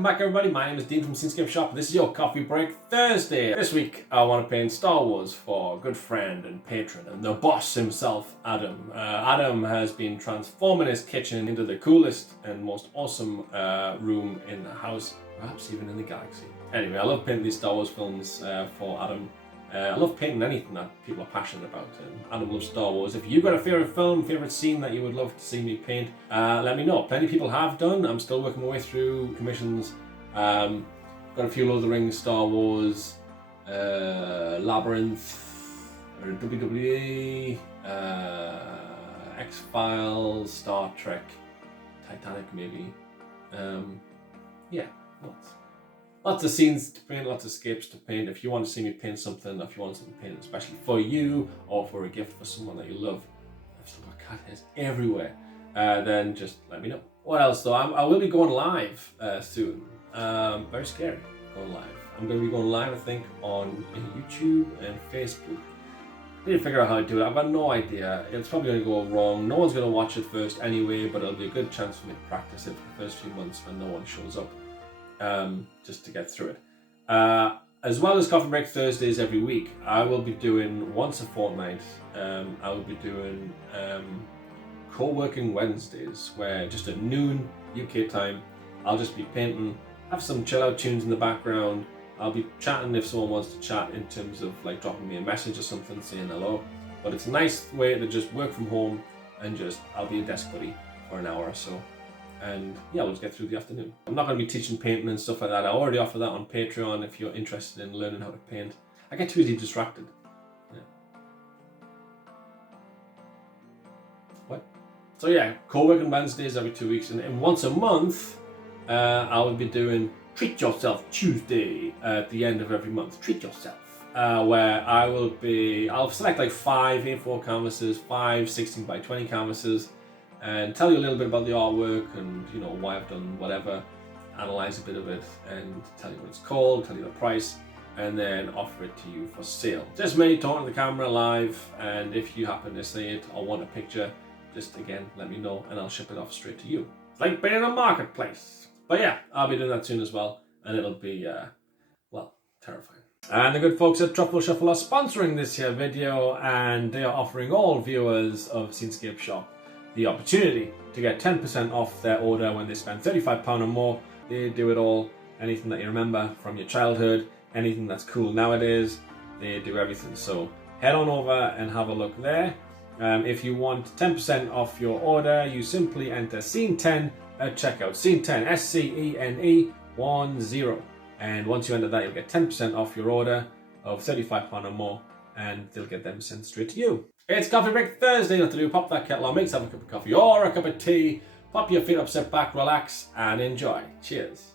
welcome back everybody. My name is Dean from Scenescapeshop. This is your Coffee Break Thursday. This week I want to paint Star Wars for a good friend and patron and the boss himself, Adam. Adam has been transforming his kitchen into the coolest and most awesome room in the house, perhaps even in the galaxy. Anyway, I love painting these Star Wars films for Adam. I love painting anything that people are passionate about, and Adam loves Star Wars. If you've got a favourite film, favourite scene that you would love to see me paint, let me know. Plenty of people have done. I'm still working my way through commissions. Got a few Lord of the Rings, Star Wars, Labyrinth, WWE, X-Files, Star Trek, Titanic maybe. Yeah, lots of scenes to paint, lots of scapes to paint. If you want to see me paint something, if you want something painted especially for you or for a gift for someone that you love, I've still got cat hairs everywhere, then just let me know. What else though? I will be going live soon. Very scary, going live. I'm going to be going live, I think, on YouTube and Facebook. I need to figure out how to do it. I've got no idea. It's probably going to go wrong. No one's going to watch it first anyway, but it'll be a good chance for me to practice it for the first few months when no one shows up. Just to get through it. As well as Coffee Break Thursdays every week, I will be doing once a fortnight, I will be doing co-working Wednesdays, where just at noon UK time, I'll just be painting, have some chill out tunes in the background. I'll be chatting if someone wants to chat in terms of like dropping me a message or something, saying hello. But it's a nice way to just work from home and just, I'll be a desk buddy for an hour or so. And yeah, we'll just get through the afternoon. I'm not going to be teaching painting and stuff like that. I already offer that on Patreon if you're interested in learning how to paint. I get too easily distracted. Yeah. What? So yeah, co-working Wednesdays every 2 weeks. And once a month, I will be doing Treat Yourself Tuesday at the end of every month. Treat Yourself. Where I'll select like 5 A4 canvases, 5 16 by 20 canvases, and tell you a little bit about the artwork and you know why I've done whatever, analyze a bit of it and tell you what it's called, tell you the price, and then offer it to you for sale. Just me talking to the camera live, and if you happen to see it or want a picture, just again let me know and I'll ship it off straight to you. It's like being in a marketplace. But yeah, I'll be doing that soon as well, and it'll be well, terrifying. And the good folks at Truffle Shuffle are sponsoring this here video, and they are offering all viewers of Scenescapeshop the opportunity to get 10% off their order when they spend £35 or more. They do it all, anything that you remember from your childhood, anything that's cool nowadays, they do everything. So head on over and have a look there. If you want 10% off your order, you simply enter Scene 10 at checkout. Scene 10, SCENE 10. And once you enter that, you'll get 10% off your order of £35 or more, and they'll get them sent straight to you. It's Coffee Break Thursday. Nothing to do. Pop that kettle on, make yourself a cup of coffee or a cup of tea. Pop your feet up, sit back, relax, and enjoy. Cheers.